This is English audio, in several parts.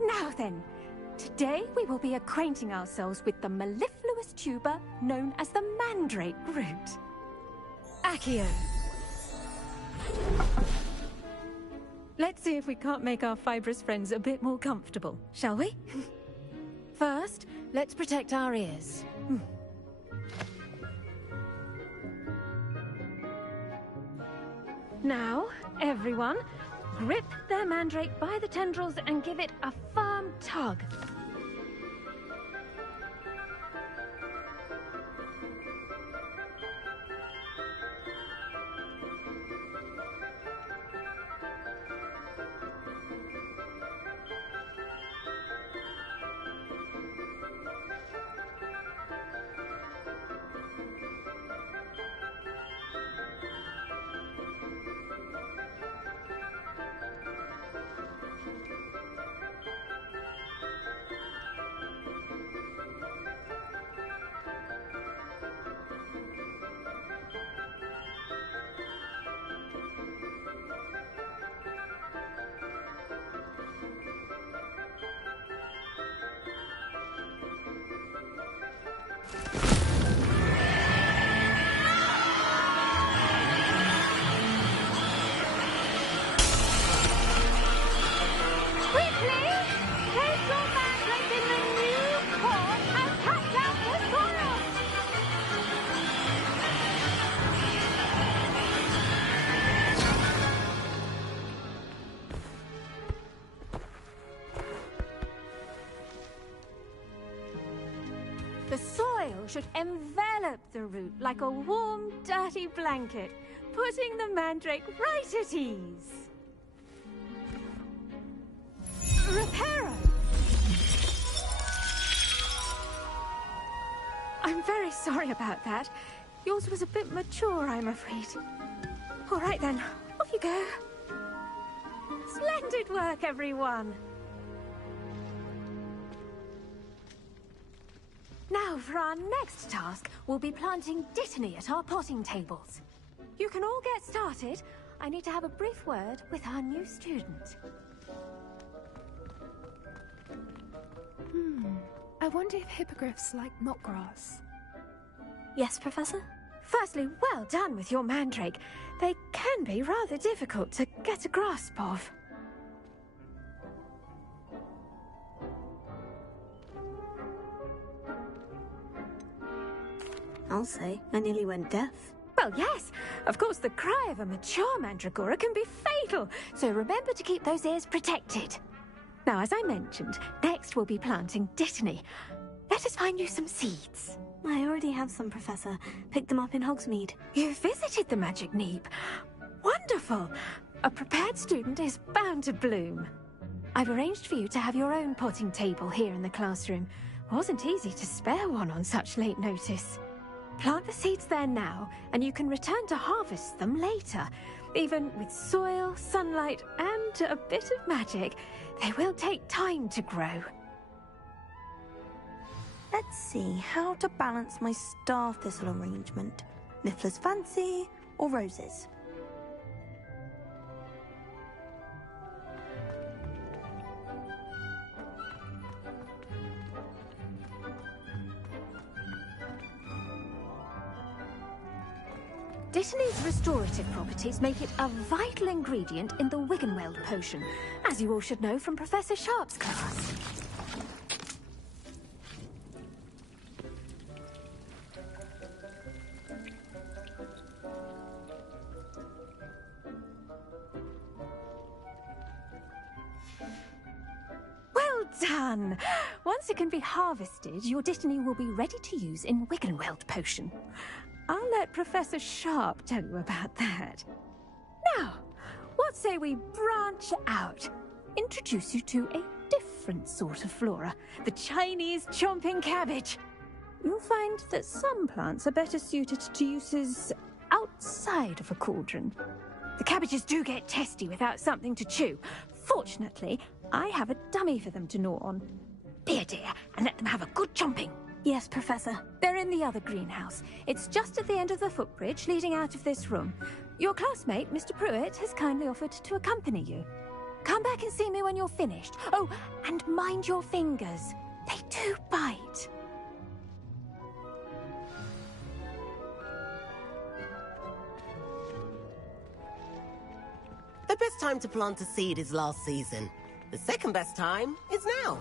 Now then, today we will be acquainting ourselves with the mellifluous tuber known as the mandrake root. Accio. Let's see if we can't make our fibrous friends a bit more comfortable, shall we? First, let's protect our ears. Now, everyone, grip their mandrake by the tendrils and give it a firm tug. The soil should envelop the root like a warm, dirty blanket, putting the mandrake right at ease. Reparo! I'm very sorry about that. Yours was a bit mature, I'm afraid. All right then, off you go. Splendid work, everyone! Now, for our next task, we'll be planting dittany at our potting tables. You can all get started. I need to have a brief word with our new student. I wonder if hippogriffs like knotgrass. Yes, Professor? Firstly, well done with your mandrake. They can be rather difficult to get a grasp of. I'll say, I nearly went deaf. Well, yes. Of course, the cry of a mature mandragora can be fatal, so remember to keep those ears protected. Now, as I mentioned, next we'll be planting dittany. Let us find you some seeds. I already have some, Professor. Picked them up in Hogsmeade. You visited the Magic Neep. Wonderful! A prepared student is bound to bloom. I've arranged for you to have your own potting table here in the classroom. Wasn't easy to spare one on such late notice. Plant the seeds there now, and you can return to harvest them later. Even with soil, sunlight, and a bit of magic, they will take time to grow. Let's see how to balance my star thistle arrangement. Niffler's Fancy or roses? Dittany's restorative properties make it a vital ingredient in the Wiggenweld potion, as you all should know from Professor Sharp's class. Well done! Once it can be harvested, your dittany will be ready to use in Wiggenweld potion. I'll let Professor Sharp tell you about that. Now, what say we branch out? Introduce you to a different sort of flora, the Chinese chomping cabbage. You'll find that some plants are better suited to uses outside of a cauldron. The cabbages do get testy without something to chew. Fortunately, I have a dummy for them to gnaw on. Be a dear and let them have a good chomping. Yes, Professor. They're in the other greenhouse. It's just at the end of the footbridge leading out of this room. Your classmate, Mr. Pruitt, has kindly offered to accompany you. Come back and see me when you're finished. Oh, and mind your fingers. They do bite. The best time to plant a seed is last season. The second best time is now.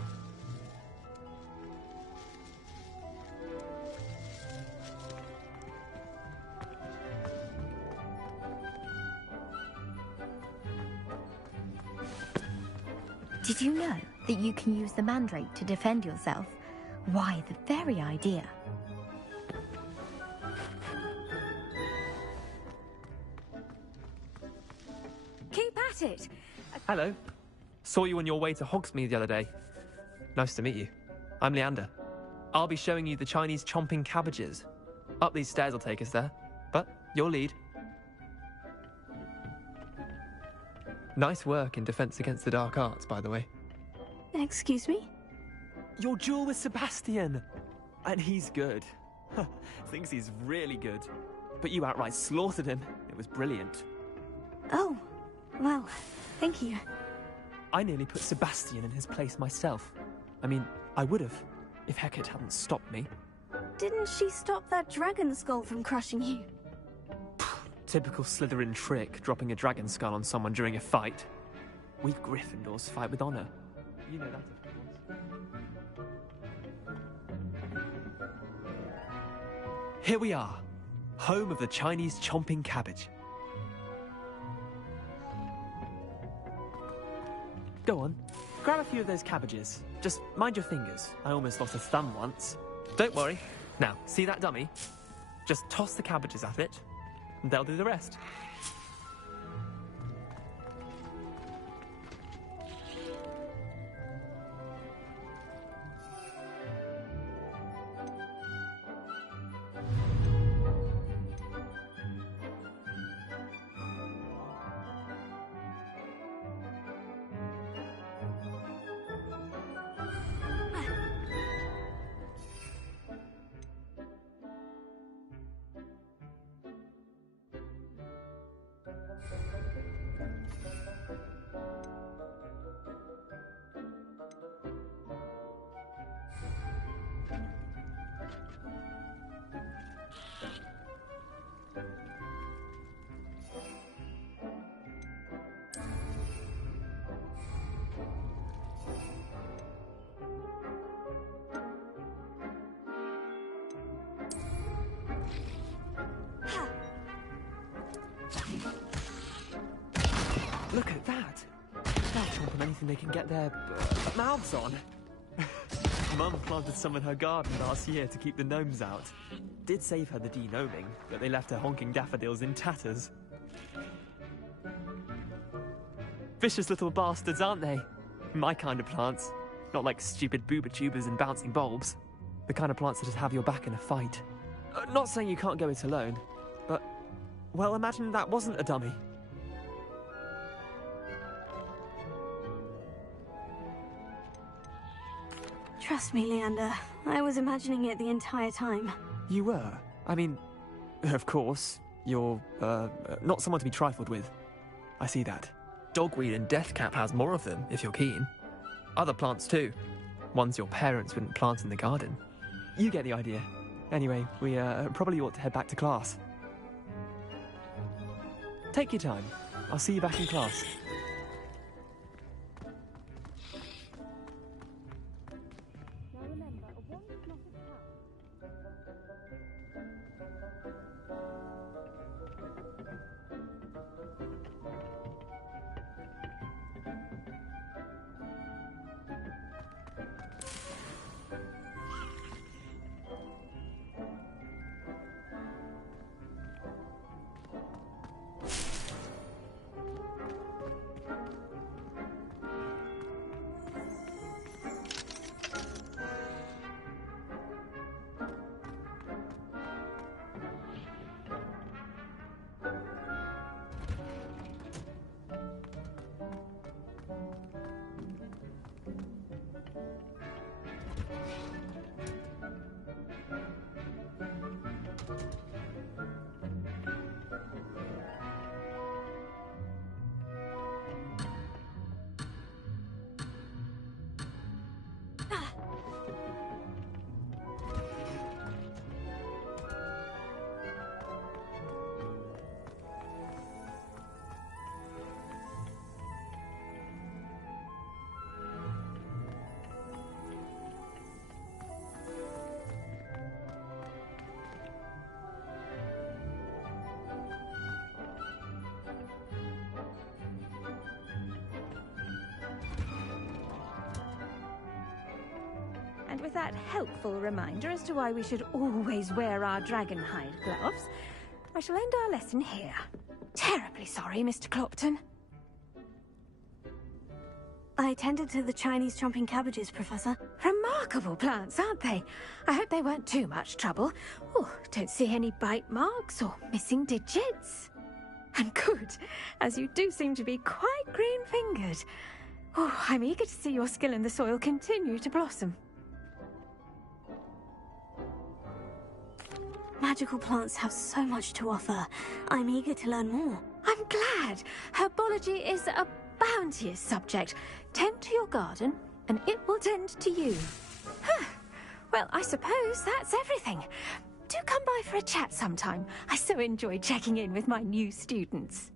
Did you know that you can use the mandrake to defend yourself? Why, the very idea. Keep at it. Hello. Saw you on your way to Hogsmeade the other day. Nice to meet you. I'm Leander. I'll be showing you the Chinese chomping cabbages. Up these stairs will take us there, but your lead. Nice work in Defense Against the Dark Arts, by the way. Excuse me? Your duel with Sebastian! And he's good. Thinks he's really good. But you outright slaughtered him. It was brilliant. Oh, well, thank you. I nearly put Sebastian in his place myself. I mean, I would have, if Hecate hadn't stopped me. Didn't she stop that dragon skull from crushing you? Typical Slytherin trick, dropping a dragon skull on someone during a fight. We Gryffindors fight with honor. You know that, of course. Here we are, home of the Chinese chomping cabbage. Go on, grab a few of those cabbages. Just mind your fingers. I almost lost a thumb once. Don't worry. Now, see that dummy? Just toss the cabbages at it, and they'll do the rest. Look at that! They'll chomp on anything they can get their mouths on. Mum planted some in her garden last year to keep the gnomes out. Did save her the de-gnoming, but they left her honking daffodils in tatters. Vicious little bastards, aren't they? My kind of plants. Not like stupid booba tubers and bouncing bulbs. The kind of plants that just have your back in a fight. Not saying you can't go it alone, but, well, imagine that wasn't a dummy. Trust me, Leander. I was imagining it the entire time. You were? I mean, of course, you're, not someone to be trifled with. I see that. Dogweed and deathcap has more of them, if you're keen. Other plants too. Ones your parents wouldn't plant in the garden. You get the idea. Anyway, we, probably ought to head back to class. Take your time. I'll see you back in class. And with that helpful reminder as to why we should always wear our dragon hide gloves, I shall end our lesson here. Terribly sorry, Mr. Clopton. I tended to the Chinese chomping cabbages, Professor. Remarkable plants, aren't they? I hope they weren't too much trouble. Oh, don't see any bite marks or missing digits. And good, as you do seem to be quite green-fingered. Oh, I'm eager to see your skill in the soil continue to blossom. Magical plants have so much to offer. I'm eager to learn more. I'm glad. Herbology is a bounteous subject. Tend to your garden, and it will tend to you. Well, I suppose that's everything. Do come by for a chat sometime. I so enjoy checking in with my new students.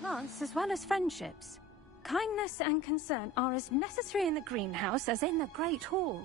Plants as well as friendships. Kindness and concern are as necessary in the greenhouse as in the Great Hall.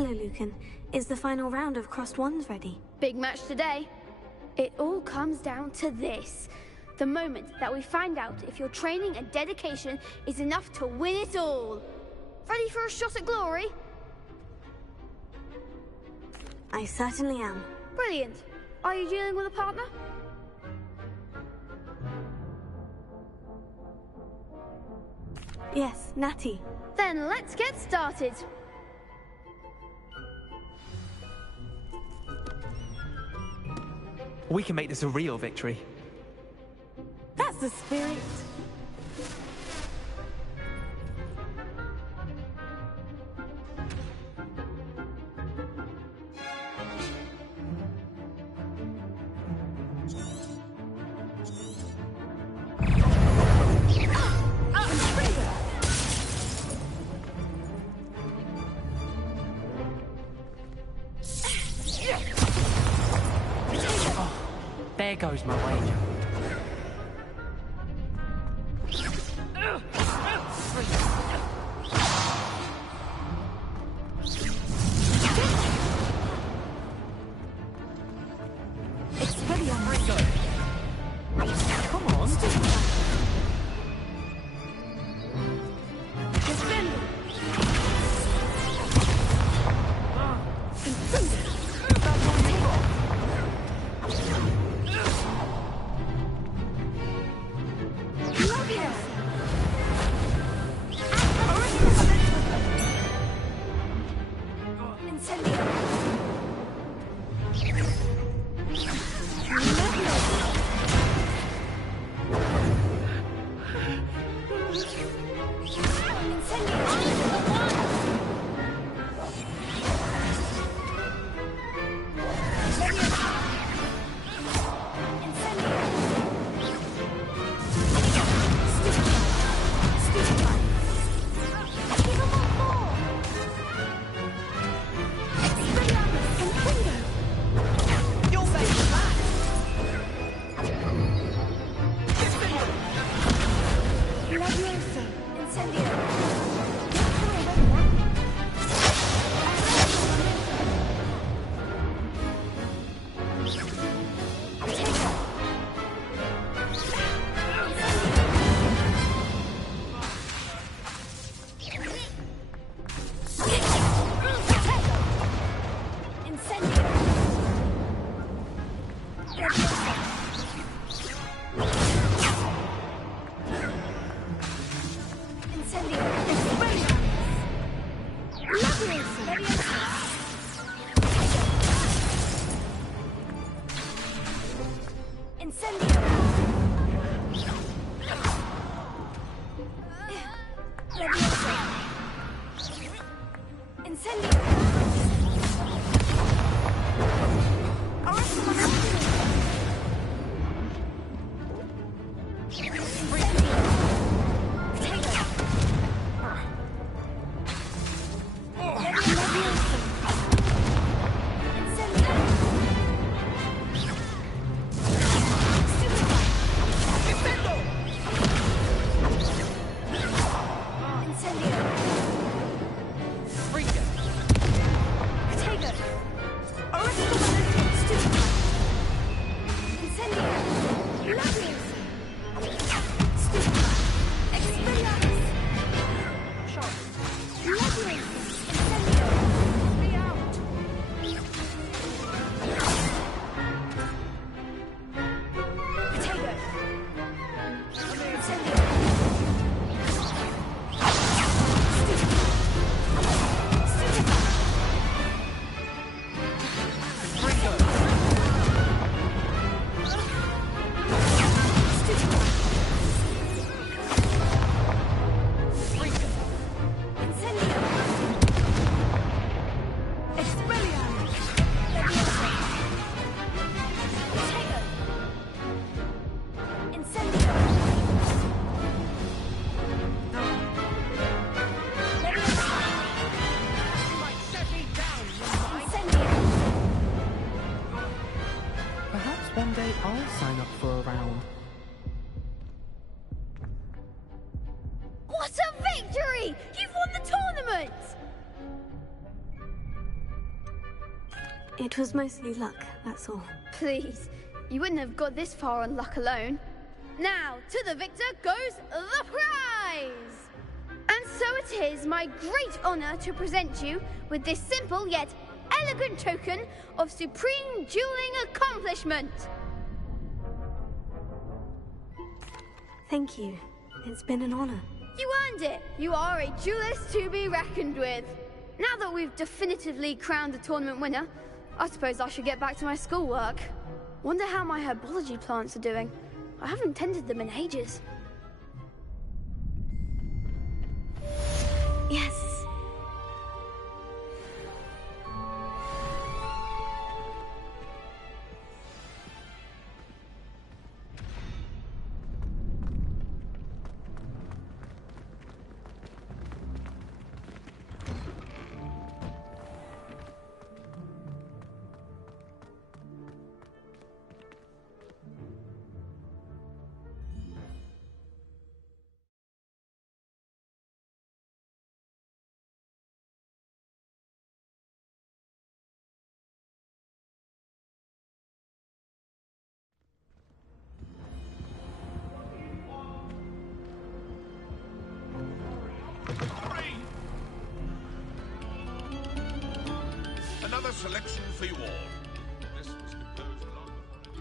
Hello, Lucan. Is the final round of Crossed Wands ready? Big match today. It all comes down to this. The moment that we find out if your training and dedication is enough to win it all. Ready for a shot at glory? I certainly am. Brilliant. Are you dealing with a partner? Yes, Natty. Then let's get started. We can make this a real victory. That's the spirit. There goes my wager. Come on. One day I'll sign up for a round. What a victory! You've won the tournament! It was mostly luck, that's all. Please, you wouldn't have got this far on luck alone. Now, to the victor goes the prize! And so it is my great honor to present you with this simple yet elegant token of supreme dueling accomplishment. Thank you. It's been an honor. You earned it. You are a duelist to be reckoned with. Now that we've definitively crowned the tournament winner, I suppose I should get back to my schoolwork. Wonder how my herbology plants are doing. I haven't tended them in ages. Yes. Another selection for you all. This was composed long before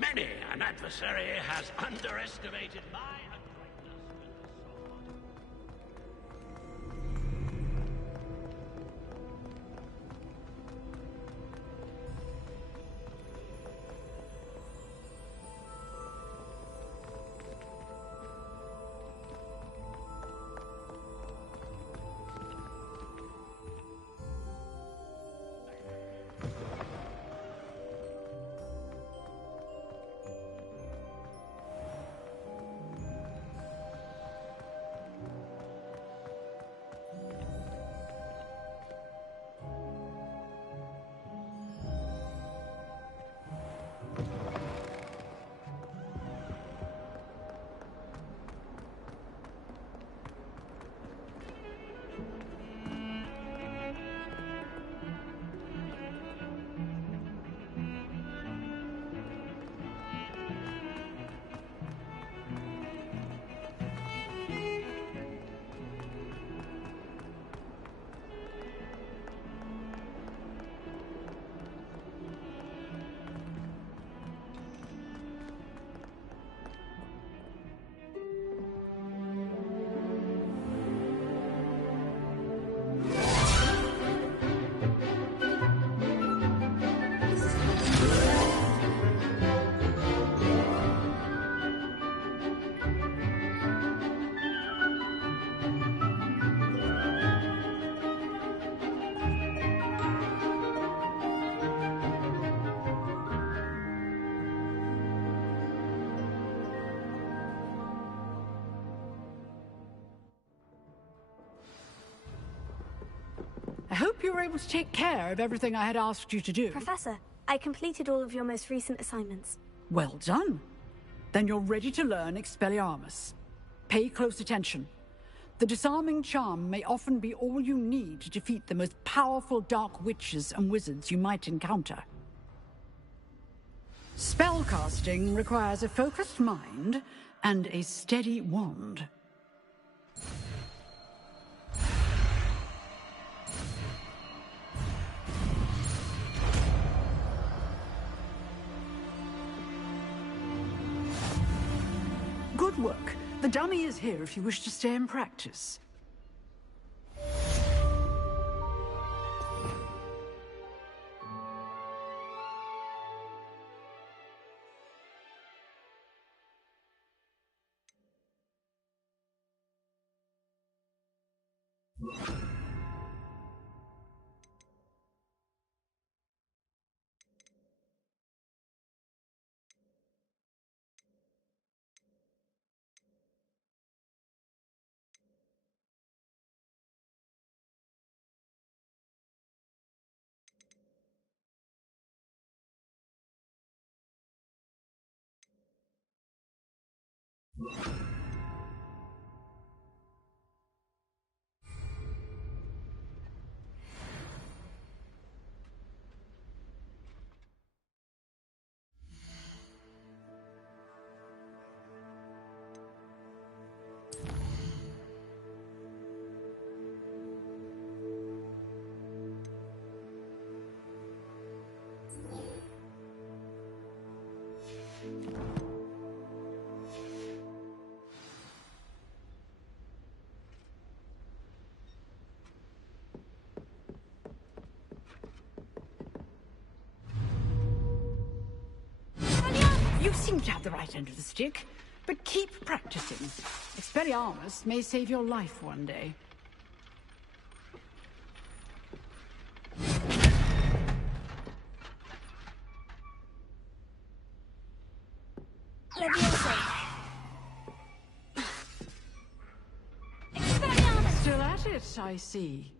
Many an adversary has underestimated my adroitness with the sword. I hope you were able to take care of everything I had asked you to do. Professor, I completed all of your most recent assignments. Well done. Then you're ready to learn Expelliarmus. Pay close attention. The disarming charm may often be all you need to defeat the most powerful dark witches and wizards you might encounter. Spellcasting requires a focused mind and a steady wand. Good work. The dummy is here if you wish to stay and practice. You seem to have the right end of the stick, but keep practicing. Expelliarmus may save your life one day. Still at it, I see.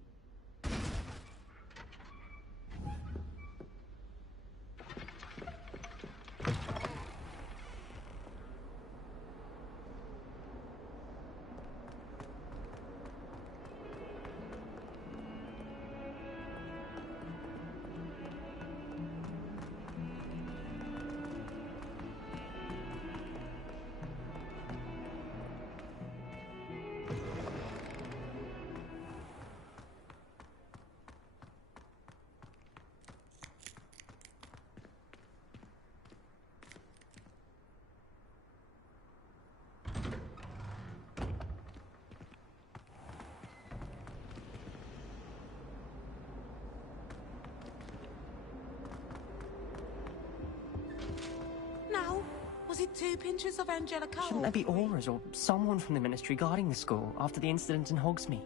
Was it 2 pinches of Angelica? Shouldn't there be aurors or someone from the Ministry guarding the school after the incident in Hogsmeade?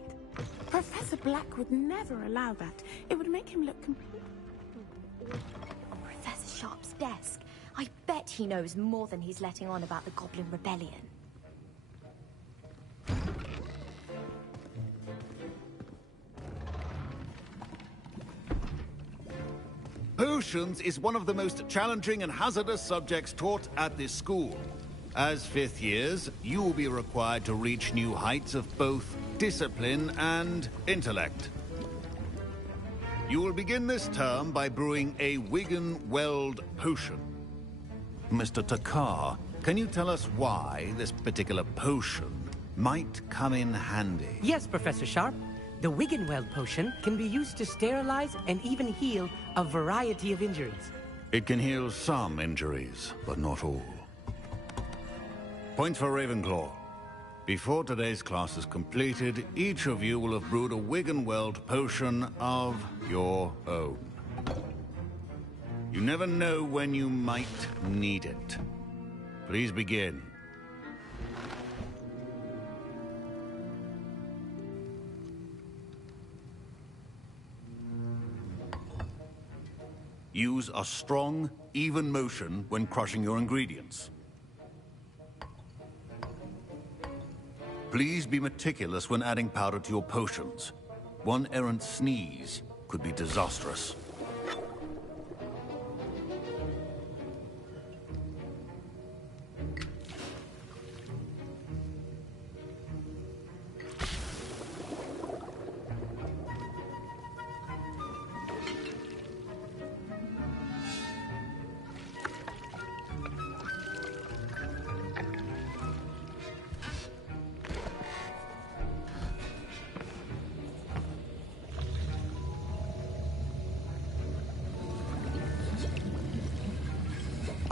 Professor Black would never allow that. It would make him look complete. On Professor Sharp's desk. I bet he knows more than he's letting on about the Goblin Rebellion. Potions is one of the most challenging and hazardous subjects taught at this school. As 5th years, you will be required to reach new heights of both discipline and intellect. You will begin this term by brewing a Wiggenweld potion. Mr. Takar, can you tell us why this particular potion might come in handy? Yes, Professor Sharp. The Wiggenweld potion can be used to sterilize and even heal a variety of injuries. It can heal some injuries, but not all. Points for Ravenclaw. Before today's class is completed, each of you will have brewed a Wiggenweld potion of your own. You never know when you might need it. Please begin. Use a strong, even motion when crushing your ingredients. Please be meticulous when adding powder to your potions. One errant sneeze could be disastrous.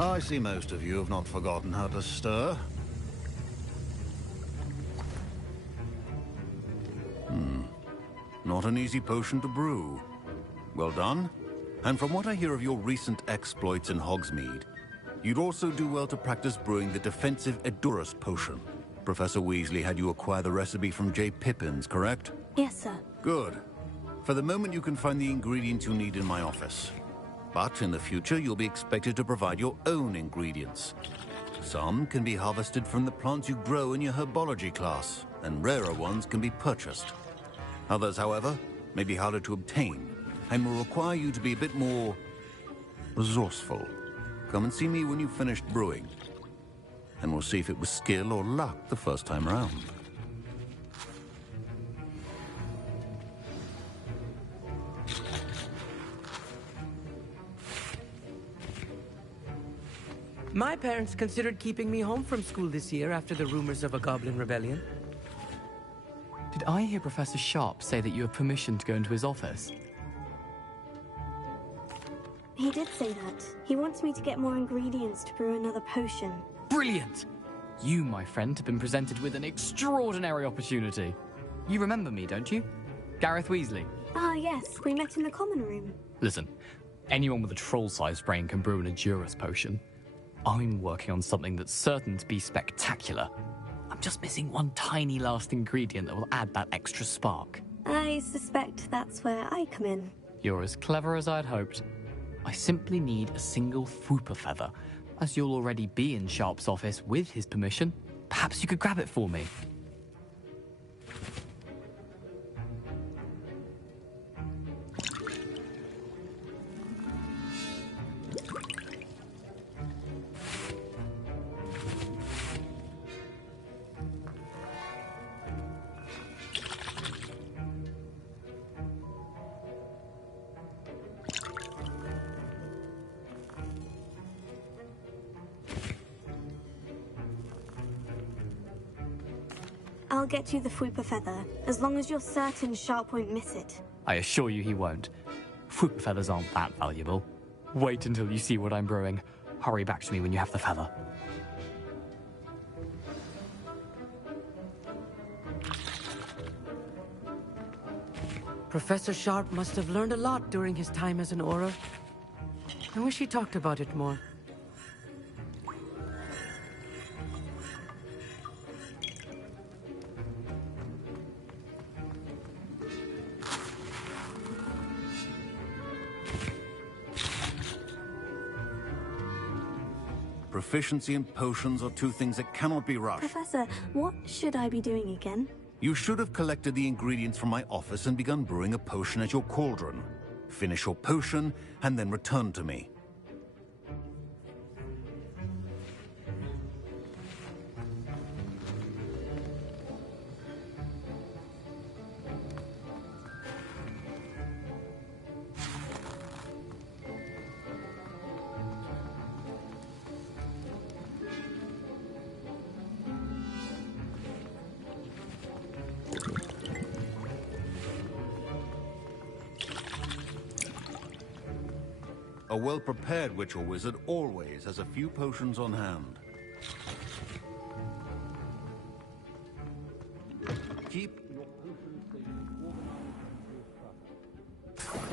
I see most of you have not forgotten how to stir. Not an easy potion to brew. Well done. And from what I hear of your recent exploits in Hogsmeade, you'd also do well to practice brewing the defensive Edurus potion. Professor Weasley had you acquire the recipe from J. Pippin's, correct? Yes, sir. Good. For the moment, you can find the ingredients you need in my office. But in the future, you'll be expected to provide your own ingredients. Some can be harvested from the plants you grow in your herbology class, and rarer ones can be purchased. Others, however, may be harder to obtain, and will require you to be a bit more resourceful. Come and see me when you've finished brewing, and we'll see if it was skill or luck the first time around. My parents considered keeping me home from school this year after the rumors of a goblin rebellion. Did I hear Professor Sharp say that you have permission to go into his office? He did say that. He wants me to get more ingredients to brew another potion. Brilliant! You, my friend, have been presented with an extraordinary opportunity. You remember me, don't you? Gareth Weasley. Ah, yes. We met in the common room. Listen, anyone with a troll-sized brain can brew an Edurus potion. I'm working on something that's certain to be spectacular. I'm just missing one tiny last ingredient that will add that extra spark. I suspect that's where I come in. You're as clever as I'd hoped. I simply need a single Fwooper feather. As you'll already be in Sharp's office with his permission, perhaps you could grab it for me. I'll get you the Fwooper feather, as long as you're certain Sharp won't miss it. I assure you he won't. Fwooper feathers aren't that valuable. Wait until you see what I'm brewing. Hurry back to me when you have the feather. Professor Sharp must have learned a lot during his time as an Auror. I wish he talked about it more. Proficiency and potions are two things that cannot be rushed. Professor, what should I be doing again? You should have collected the ingredients from my office and begun brewing a potion at your cauldron. Finish your potion, and then return to me. A well-prepared witch or wizard always has a few potions on hand. Keep your potions so you can organize your traffic.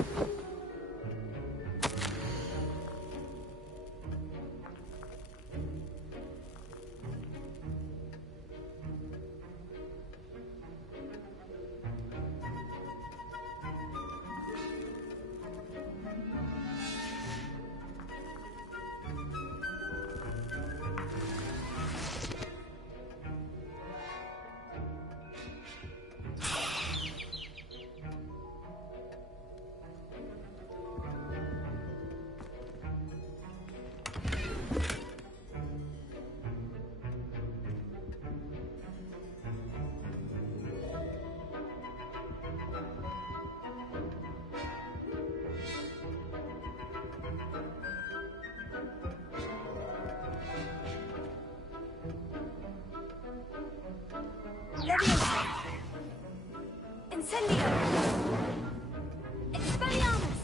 Incendio! Expelliarmus!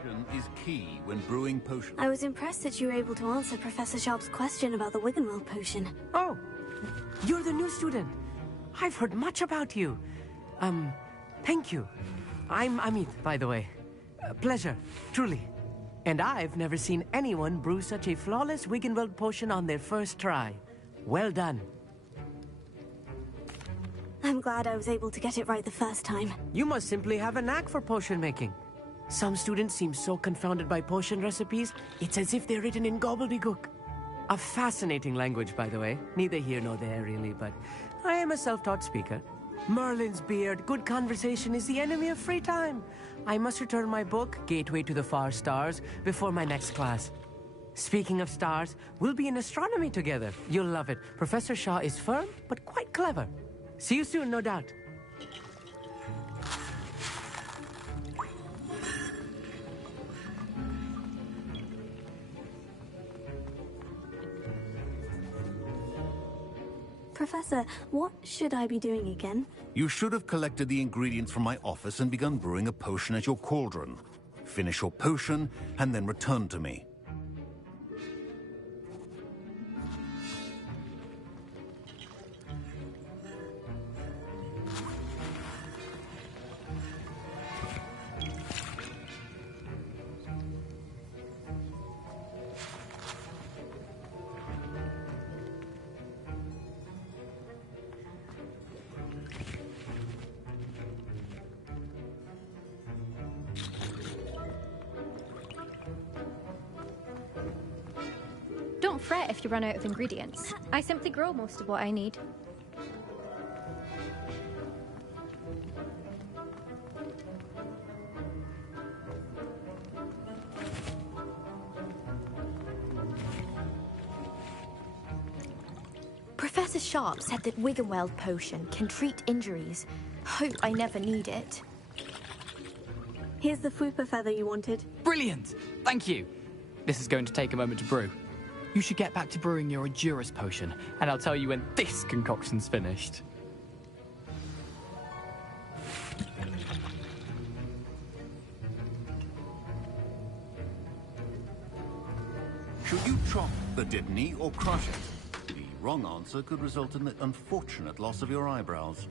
Precision is key when brewing potions. I was impressed that you were able to answer Professor Sharp's question about the Wiggenweld potion. Oh, you're the new student. I've heard much about you. Thank you. I'm Amit, by the way. Pleasure, truly. And I've never seen anyone brew such a flawless Wiggenweld potion on their first try. Well done. I'm glad I was able to get it right the first time. You must simply have a knack for potion making. Some students seem so confounded by potion recipes, it's as if they're written in gobbledygook. A fascinating language, by the way. Neither here nor there, really, but I am a self-taught speaker. Merlin's beard, good conversation is the enemy of free time. I must return my book, Gateway to the Far Stars, before my next class. Speaking of stars, we'll be in astronomy together. You'll love it. Professor Shaw is firm, but quite clever. See you soon, no doubt. Professor, what should I be doing again? You should have collected the ingredients from my office and begun brewing a potion at your cauldron. Finish your potion, and then return to me. Don't fret if you run out of ingredients. I simply grow most of what I need. Professor Sharp said that Wiggenweld potion can treat injuries. Hope I never need it. Here's the Fwooper feather you wanted. Brilliant! Thank you. This is going to take a moment to brew. You should get back to brewing your Edurus potion, and I'll tell you when this concoction's finished. Should you chop the Didney or crush it? The wrong answer could result in the unfortunate loss of your eyebrows.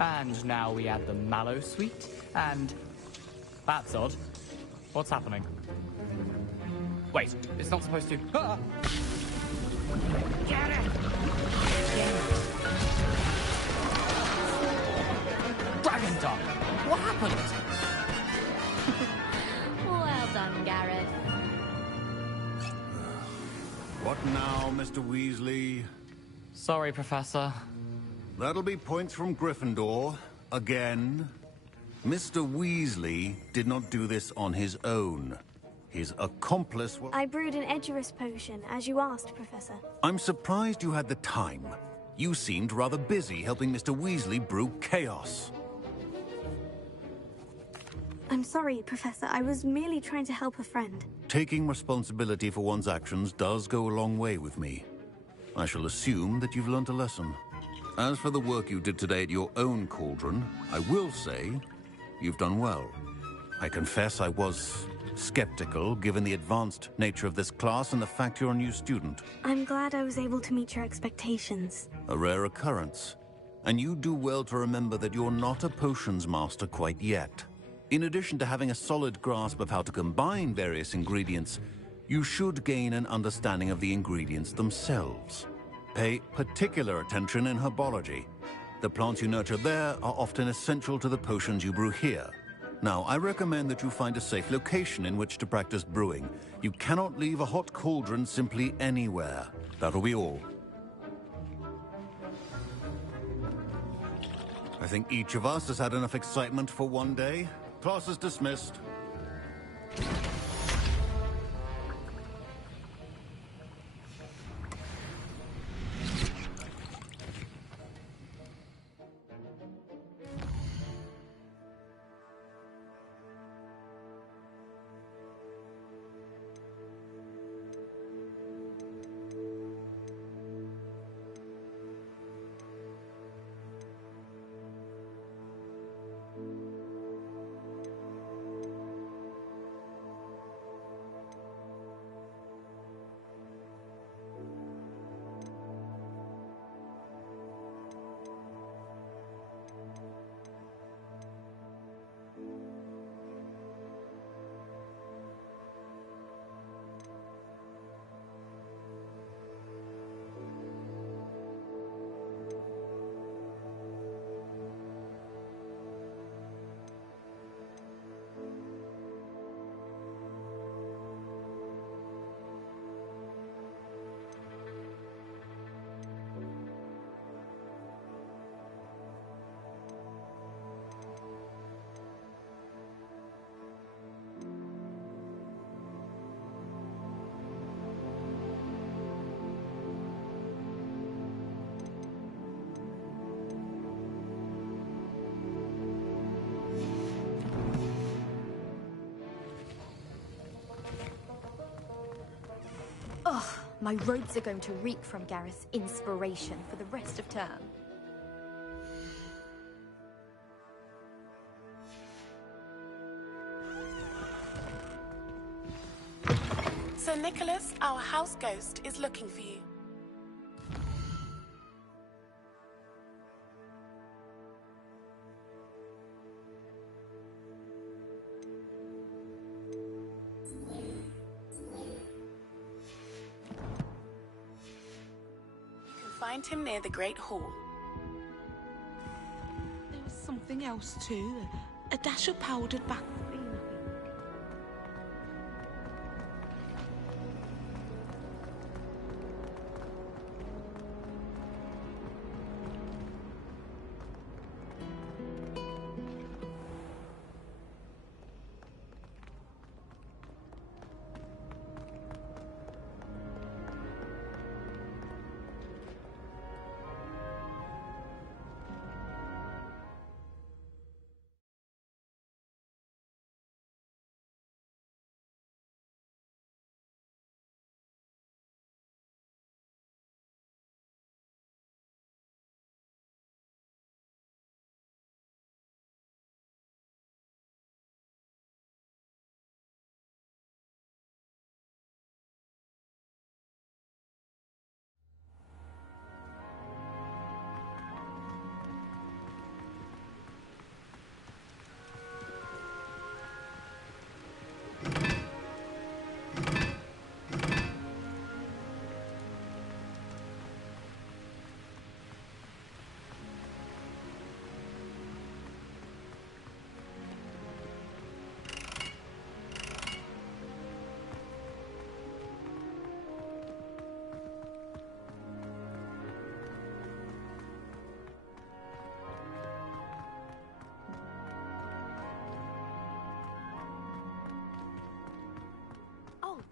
And now we add the mallow sweet, and... That's odd. What's happening? Wait, it's not supposed to... Ah! Get it! Dragon Dog! What happened? Well done, Gareth. What now, Mr. Weasley? Sorry, Professor. That'll be points from Gryffindor. Again. Mr. Weasley did not do this on his own. His accomplice was... I brewed an Edurus potion, as you asked, Professor. I'm surprised you had the time. You seemed rather busy helping Mr. Weasley brew chaos. I'm sorry, Professor. I was merely trying to help a friend. Taking responsibility for one's actions does go a long way with me. I shall assume that you've learnt a lesson. As for the work you did today at your own cauldron, I will say you've done well. I confess I was skeptical, given the advanced nature of this class and the fact you're a new student. I'm glad I was able to meet your expectations. A rare occurrence. And you do well to remember that you're not a potions master quite yet. In addition to having a solid grasp of how to combine various ingredients, you should gain an understanding of the ingredients themselves. Pay particular attention in herbology. The plants you nurture there are often essential to the potions you brew here. Now, I recommend that you find a safe location in which to practice brewing. You cannot leave a hot cauldron simply anywhere. That'll be all. I think each of us has had enough excitement for one day. Class is dismissed. My robes are going to reek from Gareth's inspiration for the rest of term. Sir Nicholas, our house ghost, is looking for you. You can find him near the Great Hall. There was something else too. A dash of powdered bath cream, I think.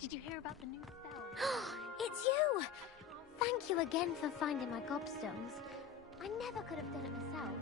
Did you hear about the new spell? It's you! Thank you again for finding my gobstones. I never could have done it myself.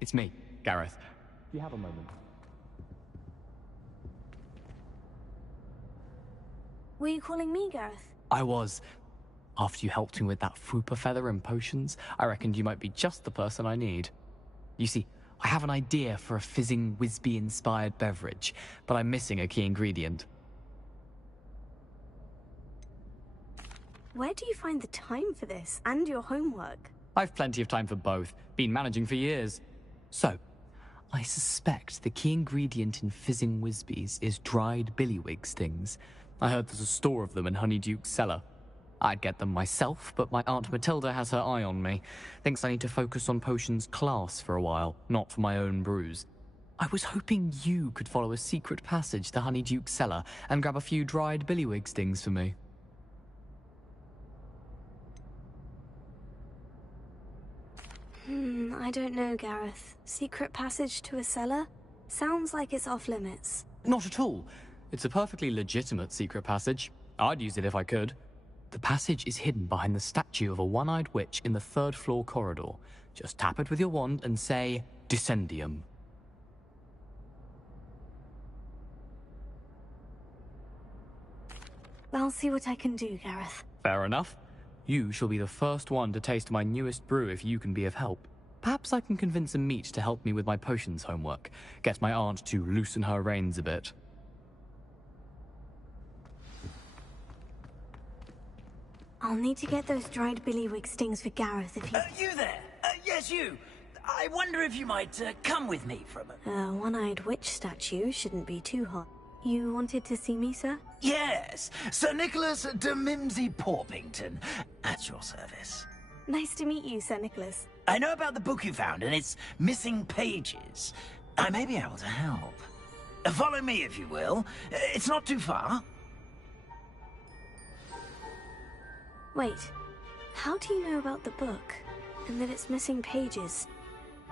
It's me, Gareth. Do you have a moment? Were you calling me, Gareth? I was. After you helped me with that Fupa feather and potions, I reckoned you might be just the person I need. You see, I have an idea for a fizzing Wisby-inspired beverage, but I'm missing a key ingredient. Where do you find the time for this, and your homework? I've plenty of time for both. Been managing for years. So, I suspect the key ingredient in fizzing Wisbies is dried billywig stings. I heard there's a store of them in Honeyduke's cellar. I'd get them myself, but my Aunt Matilda has her eye on me. Thinks I need to focus on potions class for a while, not for my own brews. I was hoping you could follow a secret passage to Honeyduke's cellar and grab a few dried billywig stings for me. I don't know, Gareth. Secret passage to a cellar? Sounds like it's off limits. Not at all. It's a perfectly legitimate secret passage. I'd use it if I could. The passage is hidden behind the statue of a one-eyed witch in the third-floor corridor. Just tap it with your wand and say, Descendium. I'll see what I can do, Gareth. Fair enough. You shall be the first one to taste my newest brew if you can be of help. Perhaps I can convince a meat to help me with my potions homework. Get my aunt to loosen her reins a bit. I'll need to get those dried billywig stings for Gareth if you... You there? Yes, you. I wonder if you might come with me for a moment. A one-eyed witch statue shouldn't be too hot. You wanted to see me, sir? Yes, Sir Nicholas de Mimsy Porpington, at your service. Nice to meet you, Sir Nicholas. I know about the book you found and its missing pages. I may be able to help. Follow me, if you will. It's not too far. Wait, how do you know about the book? And that it's missing pages?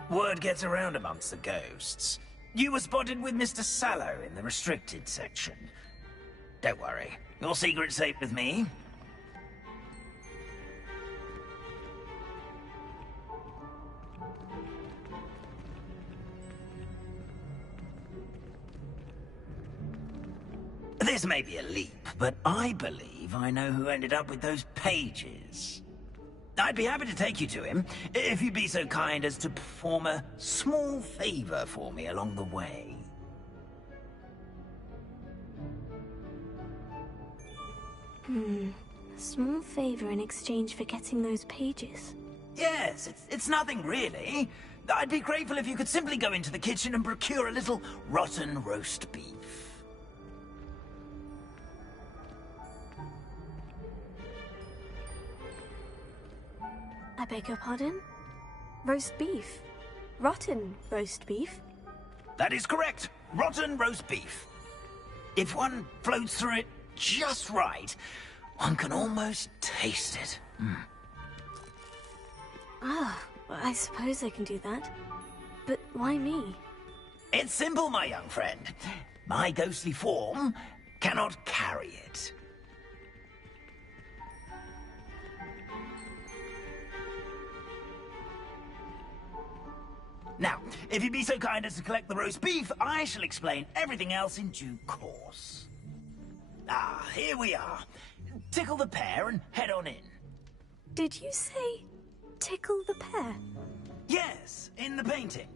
Word gets around amongst the ghosts. You were spotted with Mr. Sallow in the restricted section. Don't worry, your secret's safe with me. This may be a leap, but I believe I know who ended up with those pages. I'd be happy to take you to him, if you'd be so kind as to perform a small favor for me along the way. Small favor in exchange for getting those pages. Yes, it's nothing really. I'd be grateful if you could simply go into the kitchen and procure a little rotten roast beef. I beg your pardon? Roast beef? Rotten roast beef? That is correct. Rotten roast beef. If one floats through it just right, one can almost taste it. Ah, I suppose I can do that. But why me? It's simple, my young friend. My ghostly form cannot carry it. Now, if you'd be so kind as to collect the roast beef, I shall explain everything else in due course. Ah, here we are. Tickle the pear and head on in. Did you say tickle the pear? Yes, in the painting.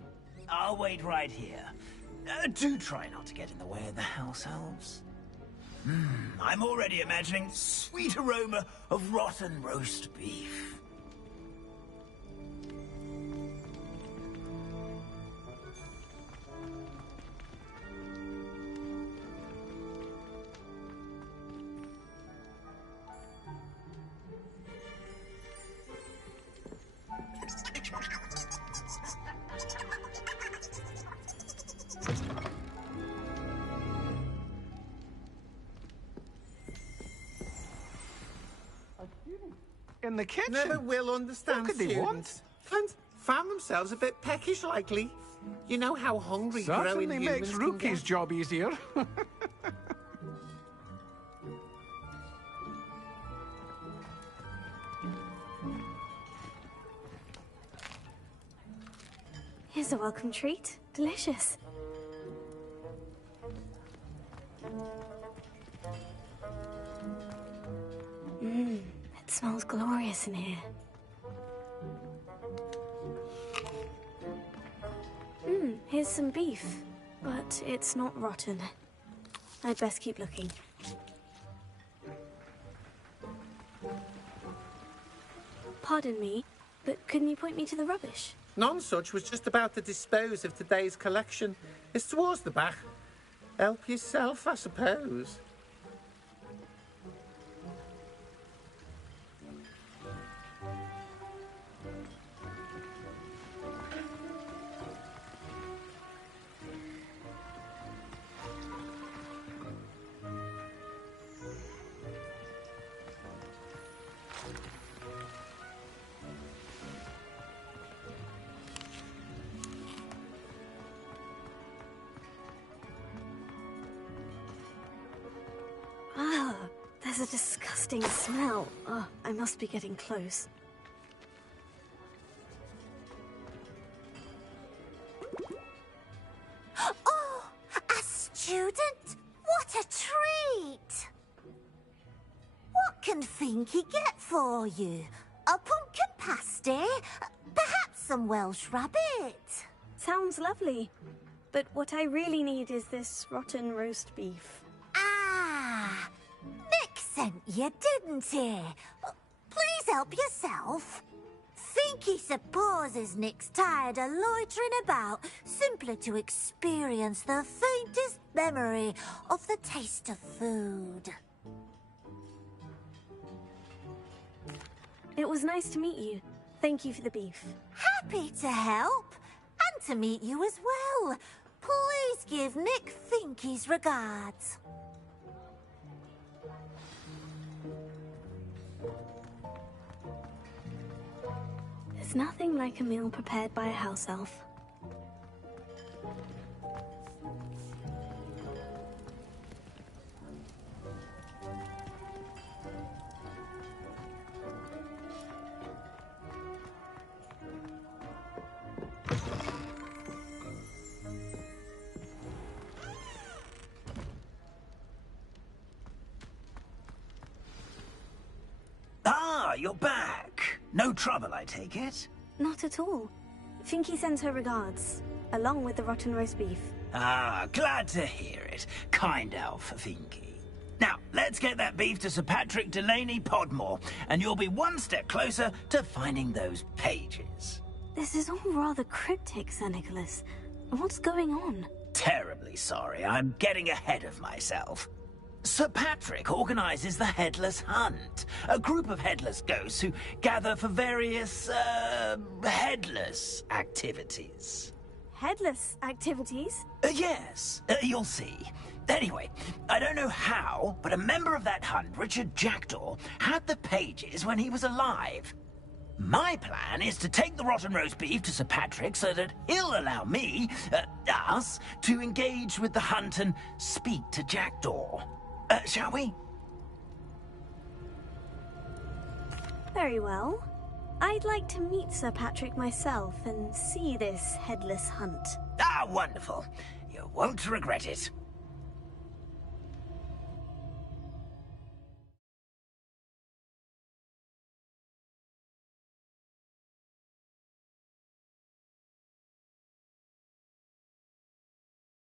I'll wait right here. Do try not to get in the way of the house elves. I'm already imagining sweet aroma of rotten roast beef. In the kitchen? Never will understand What could they students. And found themselves a bit peckish, likely. You know how hungry Certainly growing makes humans can Rookie's get. job easier. Here's a welcome treat. Delicious. It smells glorious in here. Here's some beef, but it's not rotten. I'd best keep looking. Pardon me, but couldn't you point me to the rubbish? None such was just about to dispose of today's collection. It's towards the back. Help yourself, I suppose. There's a disgusting smell. Oh, I must be getting close. Oh, a student? What a treat! What can Finky get for you? A pumpkin pasty? Perhaps some Welsh rabbit? Sounds lovely. But what I really need is this rotten roast beef. Ah, Nick sent you, didn't he? Please help yourself. Finky supposes Nick's tired of loitering about simply to experience the faintest memory of the taste of food. It was nice to meet you. Thank you for the beef. Happy to help. And to meet you as well. Please give Nick Finky's regards. There's nothing like a meal prepared by a house elf. Ah, you're back. No trouble, I take it? Not at all. Finky sends her regards, along with the rotten roast beef. Ah, glad to hear it. Kind elf, Finky. Now, let's get that beef to Sir Patrick Delaney Podmore, and you'll be one step closer to finding those pages. This is all rather cryptic, Sir Nicholas. What's going on? Terribly sorry, I'm getting ahead of myself. Sir Patrick organizes the Headless Hunt, a group of headless ghosts who gather for various, headless activities. Headless activities? Yes, you'll see. Anyway, I don't know how, but a member of that hunt, Richard Jackdaw, had the pages when he was alive. My plan is to take the rotten roast beef to Sir Patrick so that he'll allow me, us, to engage with the hunt and speak to Jackdaw. Shall we? Very well. I'd like to meet Sir Patrick myself and see this headless hunt. Ah, wonderful. You won't regret it.